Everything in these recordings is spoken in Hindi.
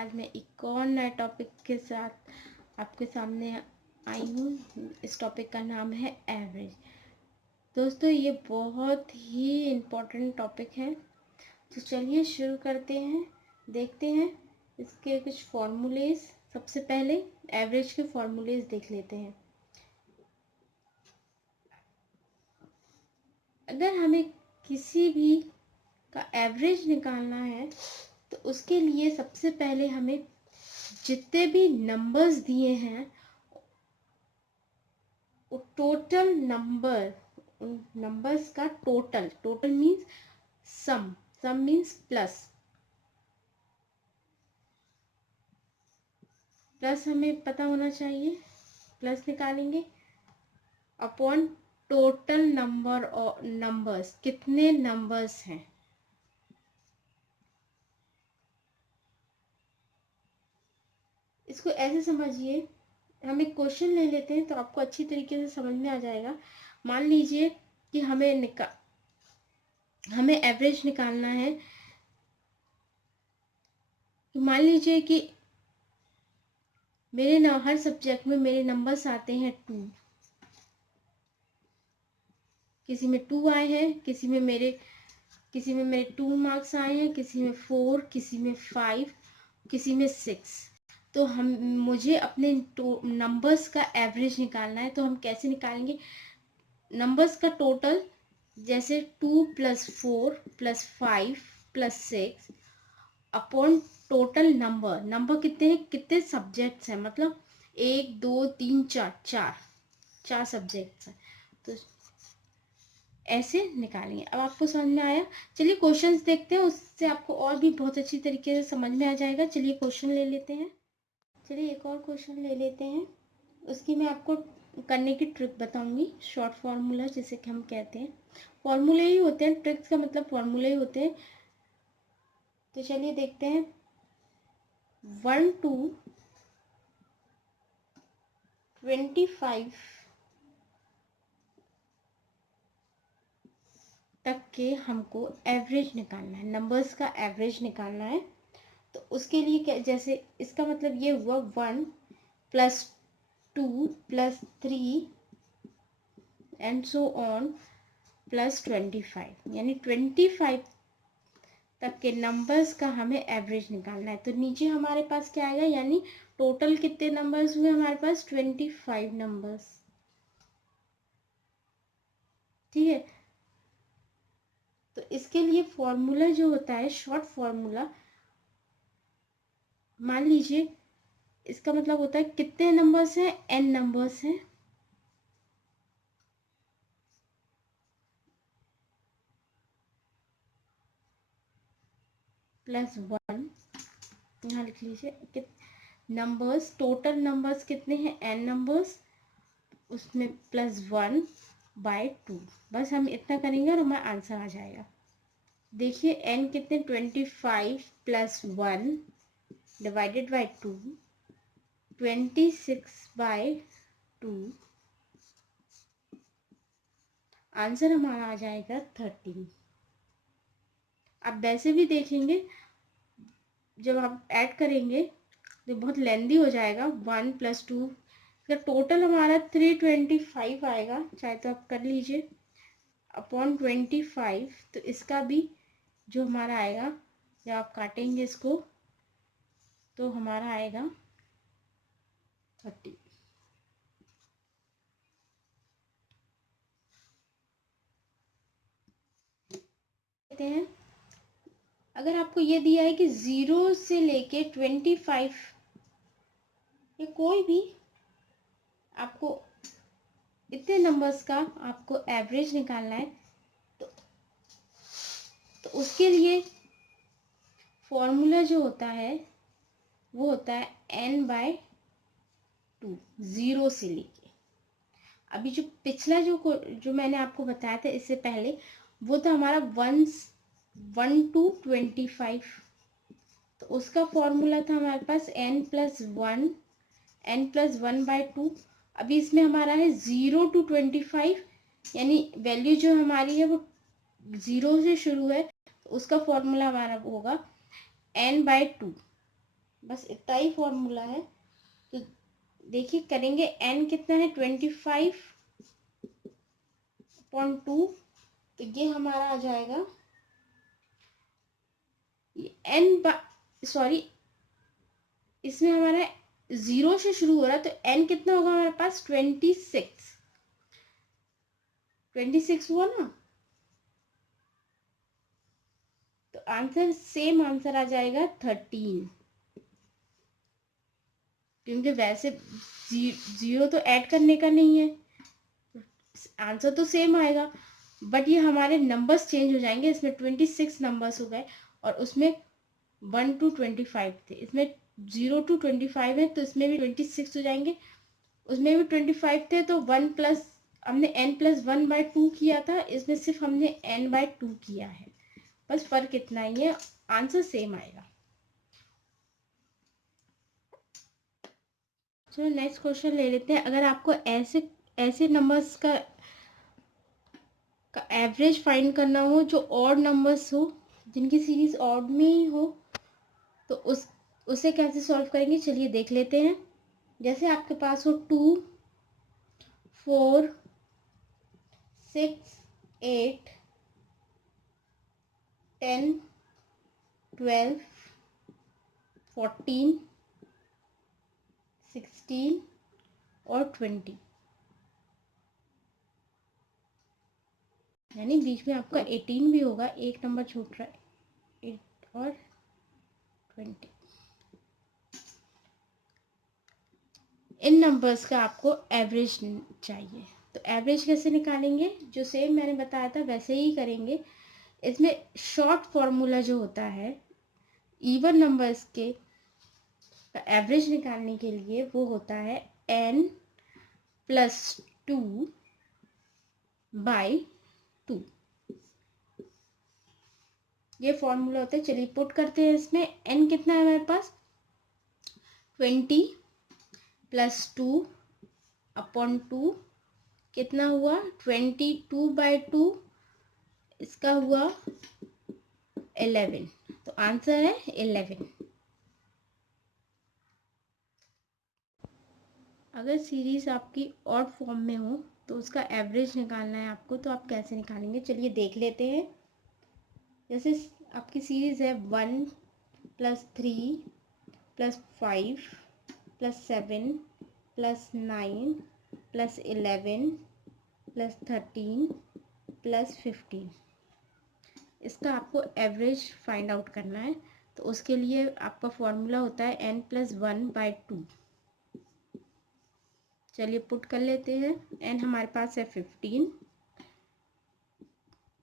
आज मैं एक और नए टॉपिक के साथ आपके सामने आई हूँ। इस टॉपिक का नाम है एवरेज। दोस्तों, ये बहुत ही इम्पोर्टेंट टॉपिक है, तो चलिए शुरू करते हैं। देखते हैं इसके कुछ फॉर्मूलेज। सबसे पहले एवरेज के फॉर्मूलेज देख लेते हैं। अगर हमें किसी भी का एवरेज निकालना है तो उसके लिए सबसे पहले हमें जितने भी नंबर्स दिए हैं वो टोटल नंबर, उन नंबर्स का टोटल मीन्स सम मीन्स प्लस हमें पता होना चाहिए। प्लस निकालेंगे अपॉन टोटल नंबर और नंबर्स, कितने नंबर्स हैं। इसको ऐसे समझिए, हम एक क्वेश्चन ले लेते हैं तो आपको अच्छी तरीके से समझ में आ जाएगा। मान लीजिए कि हमें एवरेज निकालना है। तो मान लीजिए कि मेरे हर सब्जेक्ट में मेरे नंबर्स आते हैं 2। किसी में 2 आए हैं, किसी में मेरे 2 मार्क्स आए हैं, किसी में 4, किसी में 5, किसी में 6। तो मुझे अपने नंबर्स का एवरेज निकालना है। तो हम कैसे निकालेंगे? नंबर्स का टोटल, जैसे 2 + 4 + 5 + 6 अपॉन टोटल नंबर कितने हैं, कितने सब्जेक्ट्स हैं, मतलब 1 2 3 4 चार सब्जेक्ट्स हैं। तो ऐसे निकालेंगे। अब आपको समझ में आया? चलिए क्वेश्चंस देखते हैं, उससे आपको और भी बहुत अच्छी तरीके से समझ में आ जाएगा। चलिए क्वेश्चन ले लेते हैं। चलिए एक और क्वेश्चन ले लेते हैं। उसकी मैं आपको करने की ट्रिक बताऊंगी। शॉर्ट फार्मूला जिसे कि हम कहते हैं, फॉर्मूले ही होते हैं, ट्रिक्स का मतलब फॉर्मूले ही होते हैं। तो चलिए देखते हैं। 1 to 25 तक के हमको एवरेज निकालना है, नंबर्स का एवरेज निकालना है। तो उसके लिए क्या, जैसे इसका मतलब ये हुआ 1 + 2 + 3 एंड सो ऑन + 25, यानी 25 तक के नंबर्स का हमें एवरेज निकालना है। तो नीचे हमारे पास क्या आएगा, यानी टोटल कितने नंबर्स हुए हमारे पास? 25 नंबर्स। ठीक है। तो इसके लिए फॉर्मूला जो होता है, शॉर्ट फॉर्मूला, मान लीजिए इसका मतलब होता है कितने नंबर्स हैं, n नंबर्स हैं, +1। यहाँ लिख लीजिए नंबर्स, टोटल नंबर्स कितने हैं, n नंबर्स, उसमें +1/2। बस हम इतना करेंगे और हमारा आंसर आ जाएगा। देखिए n कितने, 25 + 1 / 2, 26/2। आंसर हमारा आ जाएगा 13। आप वैसे भी देखेंगे, जब आप ऐड करेंगे तो बहुत लेंदी हो जाएगा। 1 + 2 का टोटल हमारा 325 आएगा। चाहे तो आप कर लीजिए अपॉन 25। तो इसका भी जो हमारा आएगा, जब आप काटेंगे इसको तो हमारा आएगा 30। कहते हैं, अगर आपको ये दिया है कि 0 से लेके 25, ये कोई भी आपको इतने नंबर्स का आपको एवरेज निकालना है, तो उसके लिए फॉर्मूला जो होता है वो होता है n/2, 0 से लेके। अभी जो पिछला जो मैंने आपको बताया था इससे पहले, वो था हमारा 1 to 25। तो उसका फॉर्मूला था हमारे पास n+1/2। अभी इसमें हमारा है 0 to 25, यानी वैल्यू जो हमारी है वो 0 से शुरू है। तो उसका फॉर्मूला हमारा होगा n/2। बस इतना ही फॉर्मूला है। तो देखिए करेंगे, n कितना है 25.2, तो ये हमारा आ जाएगा सॉरी, इसमें हमारा 0 से शुरू हो रहा है, तो n कितना होगा हमारे पास 26 हुआ ना। तो आंसर सेम आंसर आ जाएगा 13, क्योंकि वैसे 0 तो ऐड करने का नहीं है, आंसर तो सेम आएगा, बट ये हमारे नंबर्स चेंज हो जाएंगे। इसमें 26 नंबर्स हो गए और उसमें 1 to 25 थे, इसमें 0 to 25 है, तो इसमें भी 26 हो जाएंगे। उसमें भी 25 थे, तो 1 प्लस हमने n+1/2 किया था, इसमें सिर्फ हमने n/2 किया है, बस फर्क इतना ही है, आंसर सेम आएगा। चलो नेक्स्ट क्वेश्चन ले लेते हैं। अगर आपको ऐसे ऐसे नंबर्स का एवरेज फाइंड करना हो जो ऑड नंबर्स हो, जिनकी सीरीज ऑड में ही हो, तो उसे कैसे सॉल्व करेंगे चलिए देख लेते हैं। जैसे आपके पास हो 2, 4, 6, 8, 10, 12, 14, 16 और 20, यानी बीच में आपका 18 भी होगा, एक नंबर छूट रहा है, 8 और 20। इन नंबर्स का आपको एवरेज चाहिए, तो एवरेज कैसे निकालेंगे, जो सेम मैंने बताया था वैसे ही करेंगे। इसमें शॉर्ट फॉर्मूला जो होता है इवन नंबर्स के एवरेज निकालने के लिए, वो होता है n+2/2। ये फॉर्मूला होता है। चलिए पुट करते हैं इसमें। n कितना है हमारे पास 20 + 2/2 कितना हुआ 22/2, इसका हुआ 11, तो आंसर है 11। अगर सीरीज आपकी ऑड फॉर्म में हो तो उसका एवरेज निकालना है आपको, तो आप कैसे निकालेंगे चलिए देख लेते हैं। जैसे आपकी सीरीज है 1 + 3 + 5 + 7 + 9 + 11 + 13 + 15, इसका आपको एवरेज फाइंड आउट करना है। तो उसके लिए आपका फॉर्मूला होता है n+1/2। चलिए पुट कर लेते हैं। n हमारे पास है 15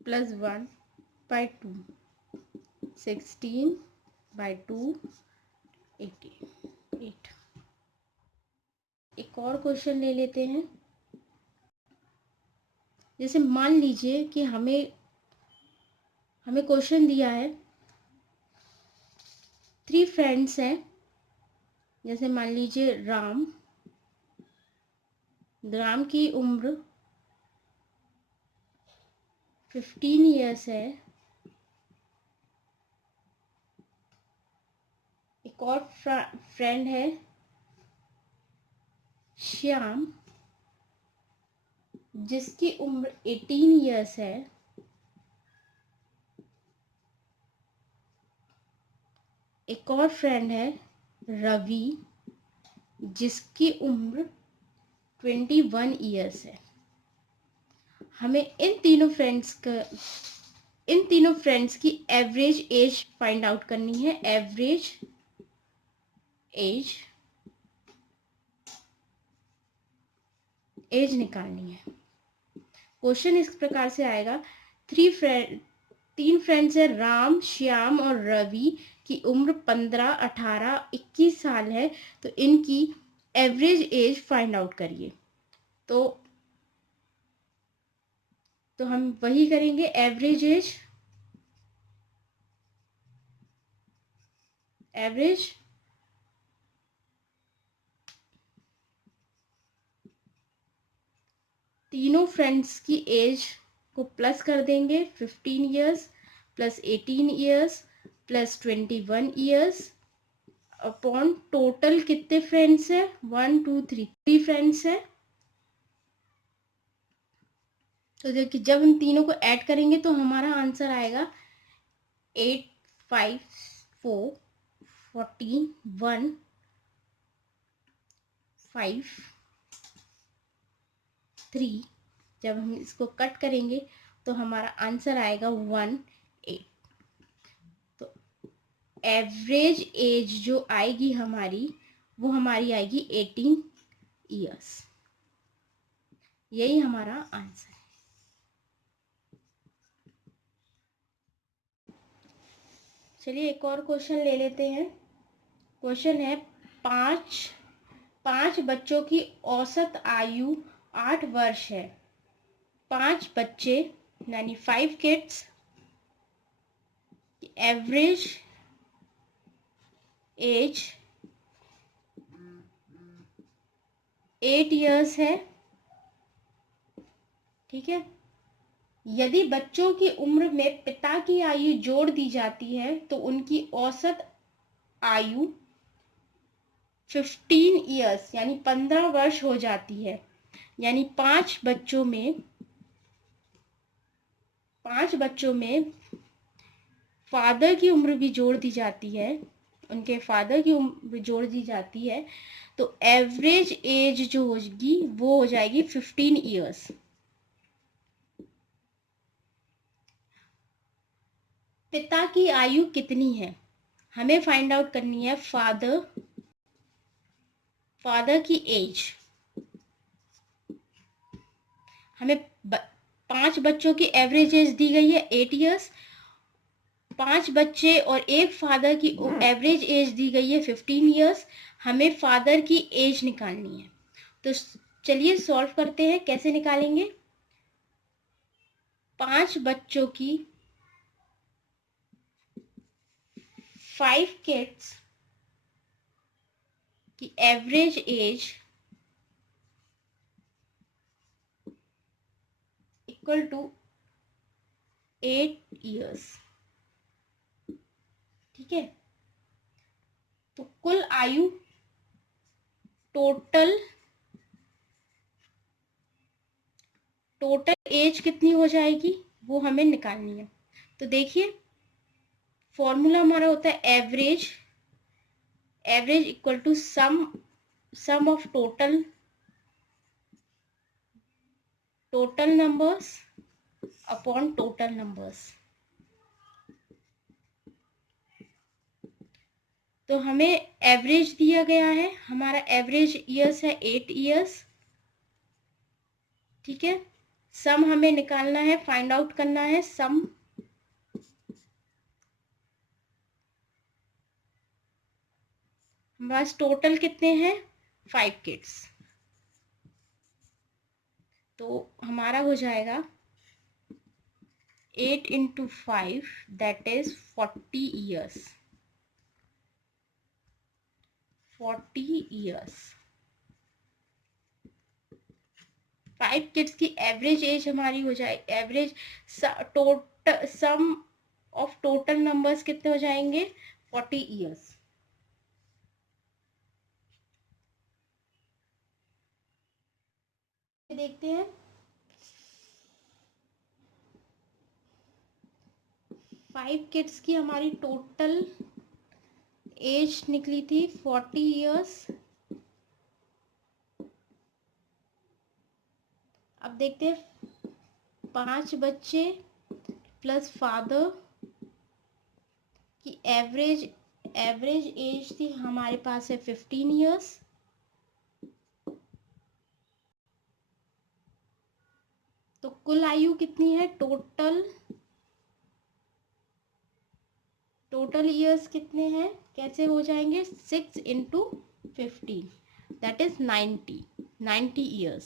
+ 1/2, 16/2, 8। एक और क्वेश्चन ले लेते हैं। जैसे मान लीजिए कि हमें क्वेश्चन दिया है 3 फ्रेंड्स हैं। जैसे मान लीजिए राम की उम्र 15 ईयर्स है। एक और फ्रेंड है श्याम, जिसकी उम्र 18 ईयर्स है। एक और फ्रेंड है रवि, जिसकी उम्र 21 ईयर्स है। हमें इन तीनों फ्रेंड्स की एवरेज एज फाइंड आउट करनी है। एवरेज एज निकालनी है। क्वेश्चन इस प्रकार से आएगा, 3 फ्रेंड्स है राम, श्याम और रवि की उम्र 15, 18, 21 साल है, तो इनकी एवरेज एज फाइंड आउट करिए। तो हम वही करेंगे, एवरेज तीनों फ्रेंड्स की एज को प्लस कर देंगे। 15 years + 18 years + 21 years upon total कितने फ्रेंड्स है, 1 2 3 फ्रेंड्स है। तो देखिए जब हम तीनों को ऐड करेंगे तो हमारा आंसर आएगा 8 5 4 14 1 5 3। जब हम इसको कट करेंगे तो हमारा आंसर आएगा 1 8। तो एवरेज एज जो आएगी हमारी, वो हमारी आएगी 18 ईयर्स। यही हमारा आंसर है। चलिए एक और क्वेश्चन ले लेते हैं। क्वेश्चन है पांच बच्चों की औसत आयु 8 वर्ष है। 5 बच्चे यानी 5 किड्स, एवरेज एज 8 ईयर्स है। ठीक है। यदि बच्चों की उम्र में पिता की आयु जोड़ दी जाती है तो उनकी औसत आयु 15 ईयर्स यानी 15 वर्ष हो जाती है। यानी 5 बच्चों में फादर की उम्र भी जोड़ दी जाती है, उनके फादर की उम्र जोड़ दी जाती है, तो एवरेज एज जो होगी वो हो जाएगी 15 ईयर्स। पिता की आयु कितनी है, हमें फाइंड आउट करनी है। फादर की एज हमें 5 बच्चों की एवरेज एज दी गई है 8 ईयर्स। 5 बच्चे और एक फादर की एवरेज एज दी गई है 15 ईयर्स। हमें फादर की एज निकालनी है। तो चलिए सॉल्व करते हैं। कैसे निकालेंगे? 5 बच्चों की 5 किड्स की average age equal to 8 years. ठीक है। तो कुल आयु टोटल एज कितनी हो जाएगी वो हमें निकालनी है। तो देखिए फॉर्मूला हमारा होता है average equal to sum of total numbers upon total numbers. तो हमें एवरेज दिया गया है, हमारा एवरेज ईयर्स है 8 ईयर्स। ठीक है। सम हमें निकालना है, फाइंड आउट करना है सम। हमारे पास टोटल कितने हैं 5 किड्स। तो हमारा हो जाएगा 8 into 5 that is 40 years। 40 years। 5 kids की एवरेज एज हमारी हो जाए, average total sum of total numbers कितने हो जाएंगे 40 ईयर्स। देखते हैं 5 किड्स की हमारी टोटल एज निकली थी 40 ईयर्स। अब देखते हैं 5 बच्चे प्लस फादर की एवरेज एज थी हमारे पास है 15 ईयर्स। तो कुल आयु कितनी है टोटल ईयर्स कितने हैं, कैसे हो जाएंगे 6 into 15 that is 90 years.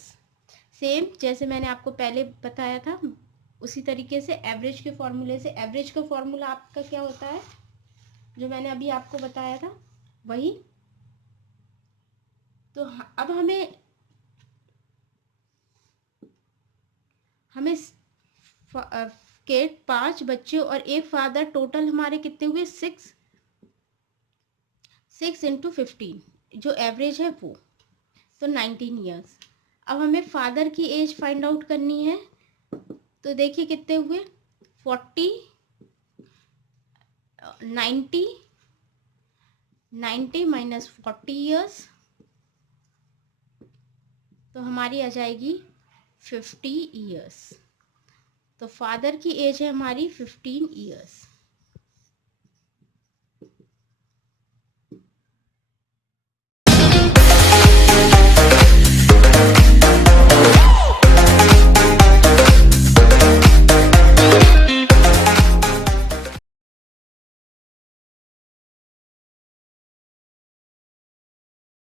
Same जैसे मैंने आपको पहले बताया था उसी तरीके से एवरेज के फॉर्मूले से। एवरेज का फॉर्मूला आपका क्या होता है जो मैंने अभी आपको बताया था वही। तो अब हमें के 5 बच्चे और एक फादर, टोटल हमारे कितने हुए 6 6 इंटू 15 जो एवरेज है वो, तो 19 ईयर्स। अब हमें फादर की एज फाइंड आउट करनी है, तो देखिए कितने हुए, 40, 90, 90 माइनस 40 ईयर्स, तो हमारी आ जाएगी 50 ईयर्स। तो फादर की एज है हमारी 15 ईयर्स।